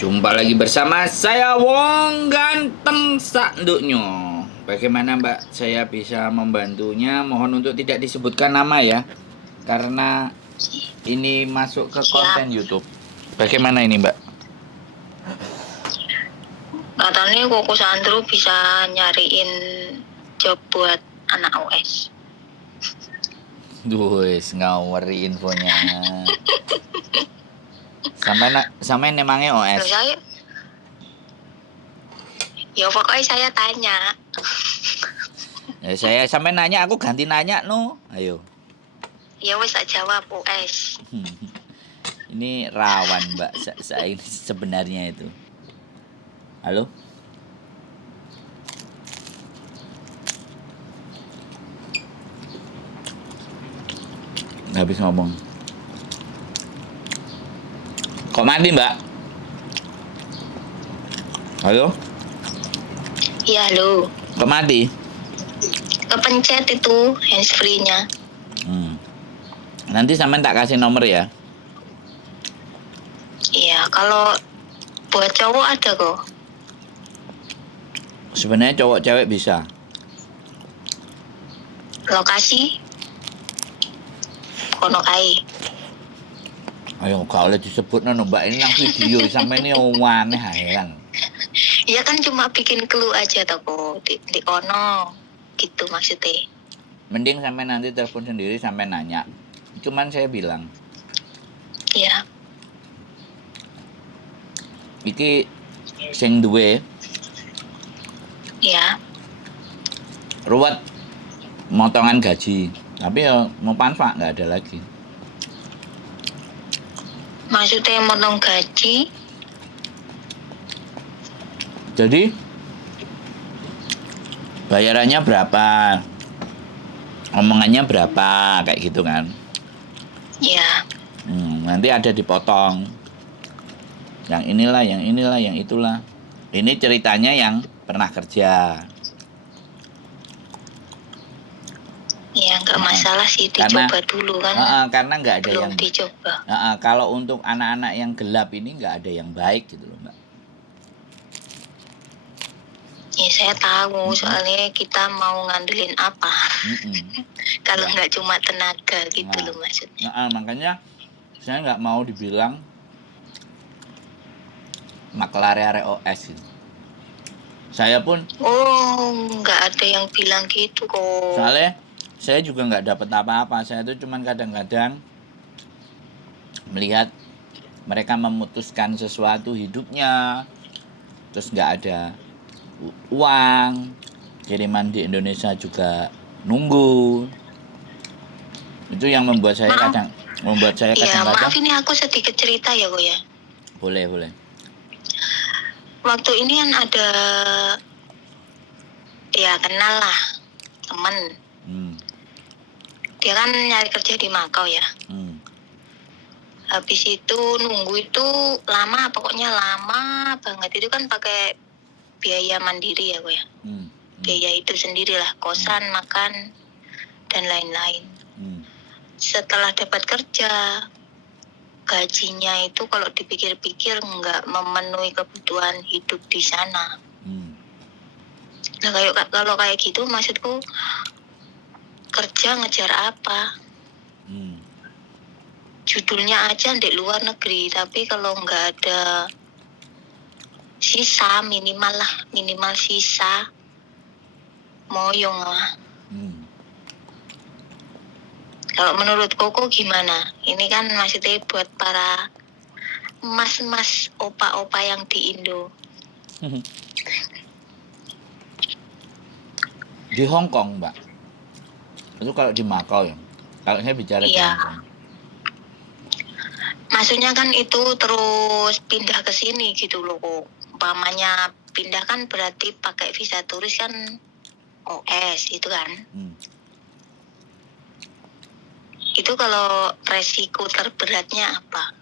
Jumpa lagi bersama saya Wong Ganteng Saknduknyo. Bagaimana Mbak saya bisa membantunya? Mohon untuk tidak disebutkan nama ya, karena ini masuk ke Siap. konten YouTube. Bagaimana ini Mbak? Katanya Koko Sandro bisa nyariin job buat anak OS. Duh, ngawari infonya. Sampai nemangnya Loh, OS. ya pokoknya saya tanya. Ya, saya sampai nanya, aku ganti nanya no. Ayo. Ya wes tak jawab OS. Ini rawan Mbak. Saya ini sebenarnya itu. Halo? Habis ngomong. Kok mati Mbak? Halo? Iya halo. Kok mati? Kepencet itu handsfree-nya. Nanti sampean tak kasih nomor ya. Iya, kalau buat cowok ada kok. Sebenarnya cowok cewek bisa. Lokasi kono kae. Ayo gak oleh disebut nono Mbak, ini nang video sampai ini aneh heran. Iya kan cuma bikin clue aja toko di kono gitu maksudnya. Mending sampai nanti telepon sendiri sampai nanya. Cuman saya bilang, Iya. iki sing duwe Iya. ruwet motongan gaji, tapi ya mau panfa nggak ada lagi. Maksudnya motong gaji. Jadi bayarannya berapa, omongannya berapa, kayak gitu kan. Iya. Nanti ada dipotong. Yang inilah, yang itulah. Ini ceritanya yang pernah kerja. Ya nggak masalah sih, dicoba dulu kan. Karena nggak ada belum yang dicoba. Kalau untuk anak-anak yang gelap ini nggak ada yang baik gitu loh Mbak. Ya saya tahu, soalnya kita mau ngandelin apa. Kalau Ya. nggak cuma tenaga gitu loh maksudnya. Makanya saya nggak mau dibilang maklare OS gitu. Saya pun Nggak ada yang bilang gitu kok. soalnya saya juga nggak dapat apa-apa. Saya tuh cuman kadang-kadang melihat mereka memutuskan sesuatu hidupnya, terus nggak ada uang, kiriman di Indonesia juga nunggu. Itu yang membuat saya Iya, maaf ini aku sedikit cerita ya kok ya. Boleh. Waktu ini kan ada ya kenal lah temen. Dia kan nyari kerja di Makau ya. Habis itu nunggu itu lama, pokoknya lama banget. Itu kan pakai biaya mandiri ya kok ya. Biaya itu sendirilah, kosan, makan dan lain-lain. Setelah dapat kerja, gajinya itu kalau dipikir-pikir nggak memenuhi kebutuhan hidup di sana. Nah kalau kayak gitu maksudku, kerja ngejar apa? Judulnya aja di luar negeri, tapi kalau nggak ada sisa minimal sisa, moyong lah. Kalau menurut Koko gimana? Ini kan maksudnya buat para mas-mas, opa-opa yang di Indo. Di Hong Kong Mbak. Itu kalau di Makau ya. Kalau saya bicara di Hong Kong. Maksudnya kan itu terus pindah ke sini gitu loh kok. Umpamanya pindah kan berarti pakai visa turis kan OS itu kan. Itu kalau resiko terberatnya apa?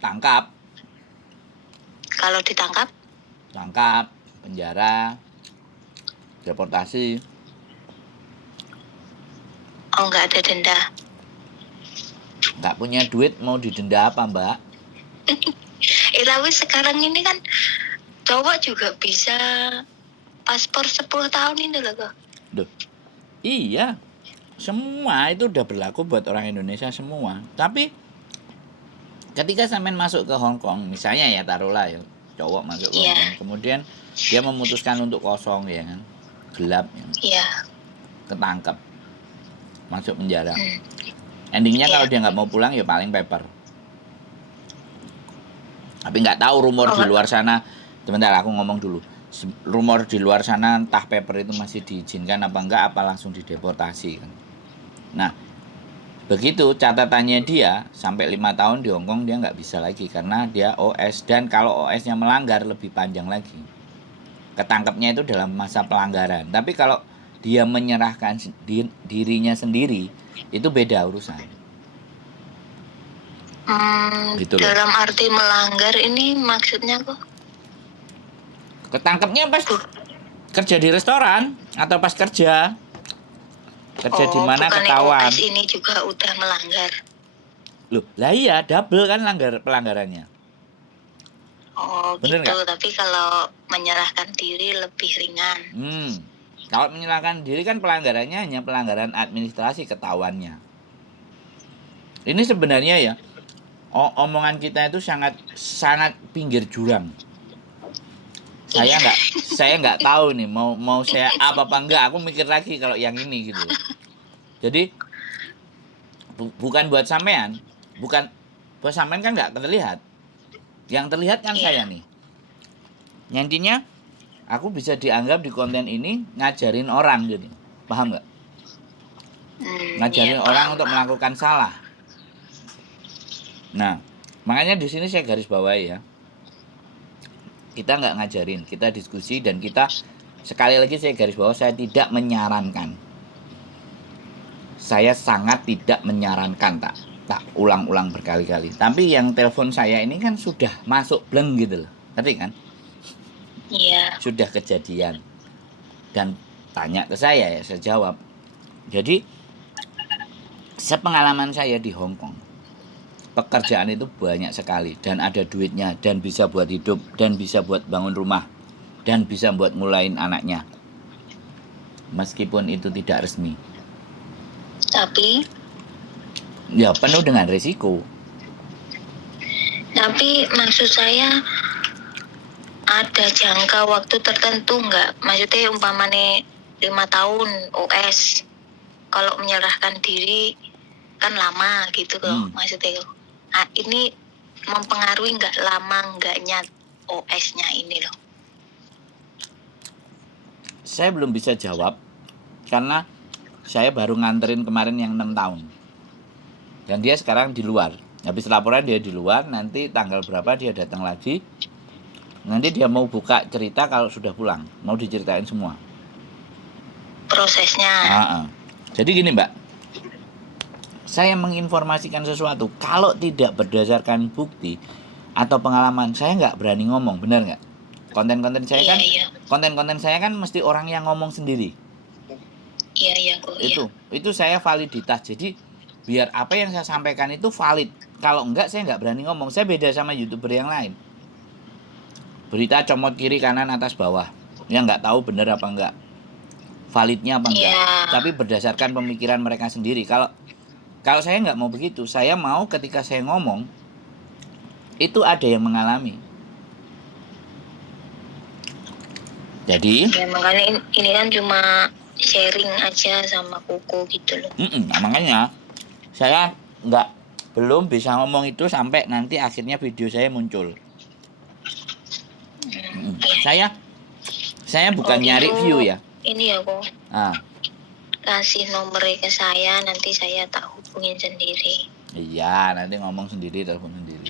Tangkap. Kalau ditangkap? Tangkap, penjara, deportasi. Nggak ada denda. Nggak punya duit mau didenda apa Mbak? Tapi sekarang ini kan cowok juga bisa paspor 10 tahun ini loh kok. Duh, iya, semua itu udah berlaku buat orang Indonesia semua. Tapi ketika sampean masuk ke Hong Kong, misalnya ya taruhlah ya, cowok masuk ke Hong Iya. Kong, kemudian dia memutuskan untuk kosong ya kan, gelap ya, Iya. ketangkep, masuk penjara. Hmm. Endingnya Iya. kalau dia nggak mau pulang ya paling paper. Tapi nggak tahu rumor di luar sana. Sebentar aku ngomong dulu. Rumor di luar sana entah paper itu masih diizinkan apa enggak, apa langsung dideportasi kan. Nah, begitu catatannya dia sampai 5 tahun di Hong Kong dia nggak bisa lagi karena dia OS, dan kalau OS-nya melanggar lebih panjang lagi. Ketangkepnya itu dalam masa pelanggaran. Tapi kalau dia menyerahkan dirinya sendiri itu beda urusan. Gitu loh. Dalam arti melanggar ini maksudnya kok? Ketangkepnya pas kerja di restoran atau pas kerja di mana ketahuan. OS ini juga udah melanggar. Loh, lah iya double kan pelanggarannya. Oh bener gitu, gak? Tapi kalau menyerahkan diri lebih ringan. Kalau menyerahkan diri kan pelanggarannya hanya pelanggaran administrasi ketahuannya. Ini sebenarnya ya, omongan kita itu sangat pinggir jurang. Saya nggak tahu nih mau saya apa enggak. Aku mikir lagi kalau yang ini gitu. Jadi bukan buat sampean, buat sampean kan nggak terlihat. Yang terlihat kan saya nih. Intinya aku bisa dianggap di konten ini ngajarin orang gitu. Paham nggak? Ngajarin orang untuk melakukan salah. Nah, makanya di sini saya garis bawahi ya. Kita nggak ngajarin, kita diskusi, dan kita sekali lagi saya garis bawah, saya tidak menyarankan. Saya sangat tidak menyarankan, tak ulang-ulang berkali-kali. Tapi yang telepon saya ini kan sudah masuk bleng gitu loh, ngerti kan? Iya. Sudah kejadian dan tanya ke saya ya saya jawab. Jadi sepengalaman saya di Hong Kong, pekerjaan itu banyak sekali dan ada duitnya dan bisa buat hidup dan bisa buat bangun rumah dan bisa buat mulain anaknya, meskipun itu tidak resmi. Tapi ya penuh dengan risiko. Tapi maksud saya ada jangka waktu tertentu nggak? Maksudnya umpamanya 5 tahun OS, kalau menyerahkan diri kan lama gitu loh. Maksudnya ini mempengaruhi nggak lama enggaknya OS-nya ini loh? Saya belum bisa jawab karena saya baru nganterin kemarin yang 6 tahun dan dia sekarang di luar. Habis laporan dia di luar, nanti tanggal berapa dia datang lagi. Nanti dia mau buka cerita kalau sudah pulang, mau diceritain semua prosesnya. Jadi gini Mbak, saya menginformasikan sesuatu kalau tidak berdasarkan bukti atau pengalaman, saya nggak berani ngomong, benar nggak? Konten-konten saya kan, konten-konten saya kan mesti orang yang ngomong sendiri. Iya. Itu saya validitas. Jadi biar apa yang saya sampaikan itu valid. Kalau enggak saya nggak berani ngomong. Saya beda sama YouTuber yang lain. Berita comot kiri kanan atas bawah, yang nggak tahu benar apa enggak, validnya apa enggak. Tapi berdasarkan pemikiran mereka sendiri. Kalau saya nggak mau begitu, saya mau ketika saya ngomong itu ada yang mengalami. Jadi ya, makanya ini kan cuma sharing aja sama Koko gitu loh. Makanya saya belum bisa ngomong itu sampai nanti akhirnya video saya muncul. Saya bukan nyari view ya. Ini ya kok. Kasih nomornya ke saya, nanti saya tak hubungin sendiri. Iya, nanti ngomong sendiri, telepon sendiri.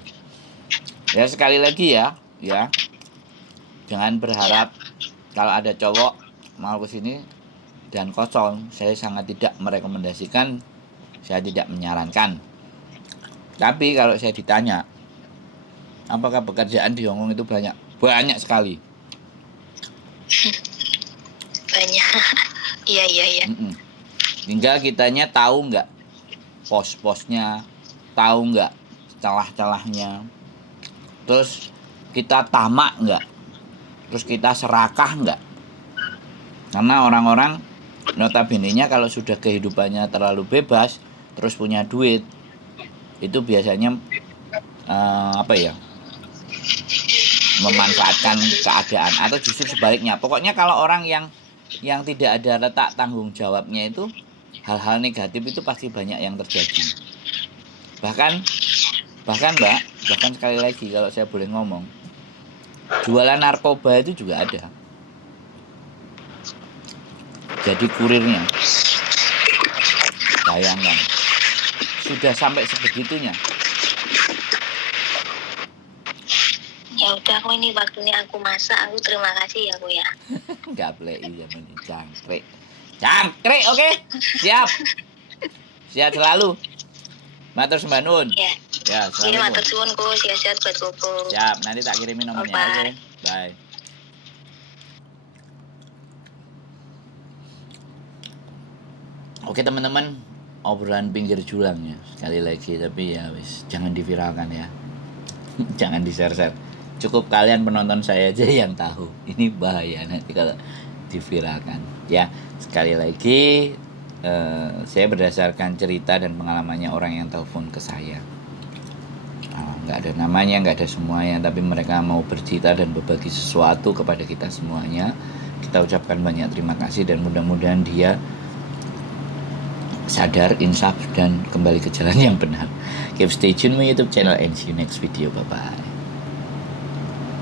Ya sekali lagi ya. Jangan berharap kalau ada cowok mau ke sini dan kosong. Saya sangat tidak merekomendasikan, saya tidak menyarankan. Tapi kalau saya ditanya, apakah pekerjaan di Hong Kong itu banyak? Banyak sekali. Banyak. Iya. Tinggal kitanya tahu nggak pos-posnya, tahu nggak celah-celahnya. Terus kita tamak nggak? Terus kita serakah nggak? Karena orang-orang notabene-nya kalau sudah kehidupannya terlalu bebas, terus punya duit, itu biasanya memanfaatkan keadaan, atau justru sebaliknya. Pokoknya kalau orang yang tidak ada letak tanggung jawabnya itu, hal-hal negatif itu pasti banyak yang terjadi. Bahkan Mbak, bahkan sekali lagi kalau saya boleh ngomong, jualan narkoba itu juga ada. Jadi kurirnya, bayangkan, sudah sampai sebegitunya. Ya udah, aku ini waktunya aku masak. Aku terima kasih ya, Bu ya. Nggak play zaman ini, cangkrik, oke? Siap selalu. Matur sembah nuwun. Ya. Ya, Ini assalamualaikum. matur suwun ku, sehat-sehat buat Koko. Siap, nanti tak kirimin nomornya. Oke, bye. Oke teman-teman, obrolan pinggir julang ya sekali lagi, tapi ya wis jangan diviralkan ya. Jangan di-share. Cukup kalian penonton saya aja yang tahu. Ini bahaya nanti kalau diviralkan. Ya, sekali lagi saya berdasarkan cerita dan pengalamannya orang yang telepon ke saya. Nggak ada namanya, nggak ada semuanya, tapi mereka mau bercerita dan berbagi sesuatu kepada kita semuanya. Kita ucapkan banyak terima kasih dan mudah-mudahan dia sadar, insaf, dan kembali ke jalan yang benar. Keep stay tune my YouTube channel and see you next video. Bye bye.